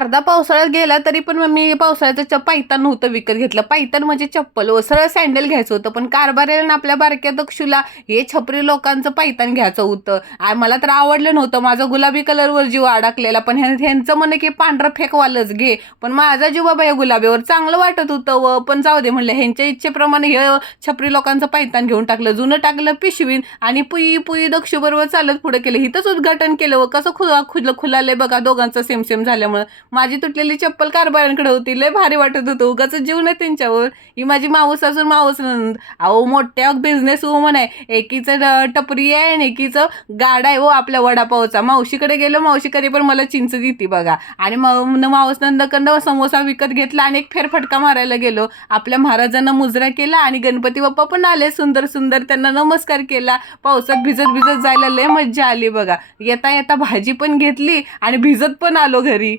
अर्धा पावसाळ्यात गेला तरी पण मग मी पावसाळ्याचं पायतान नव्हतं विकत घेतलं. पायतान म्हणजे चप्पल व सरळ सँडल घ्यायचं होतं. पण कारभारीला आपल्या बारक्या दक्षूला हे छपरी लोकांचं पायतान घ्यायचं होतं. मला तर आवडलं नव्हतं. माझा गुलाबी कलरवर जीव अडकलेला. पण ह्यांचं म्हणे की पांढरं फेकवालच घे. पण माझा जीव बाबा या गुलाबीवर चांगलं वाटत होतं व पण जाऊ दे म्हणलं. ह्यांच्या इच्छेप्रमाणे हे छपरी लोकांचं पायतान घेऊन टाकलं. जुनं टाकलं पिशवीन आणि पुई पुई दक्षू बरोबर चालत पुढे केलं. हिथंच उद्घाटन केलं व कसं खुलालंय बघा दोघांचं सेम सेम झाल्यामुळे. माझी तुटलेली चप्पल कारभाऱ्यांकडे होती. लय भारी वाटत होतं. उगाच जीव नाही त्यांच्यावर. ही माझी मावस असून मावस नंद. अहो मोठ्या बिझनेस वुमन आहे. एकीचं टपरी आहे आणि एकीचं गाडा आहे हो आपल्या वडापावचा. मावशीकडे गेलो, मावशीकडे पण मला चिंच देते बघा. आणि मावस नंदकडनं समोसा विकत घेतला आणि एक फेरफटका मारायला गेलो. आपल्या महाराजांना मुजरा केला आणि गणपती बाप्पा पण आले सुंदर सुंदर. त्यांना नमस्कार केला. पावसात भिजत भिजत जायला लय मज्जा आली बघा. येता येता भाजी पण घेतली आणि भिजत पण आलो घरी.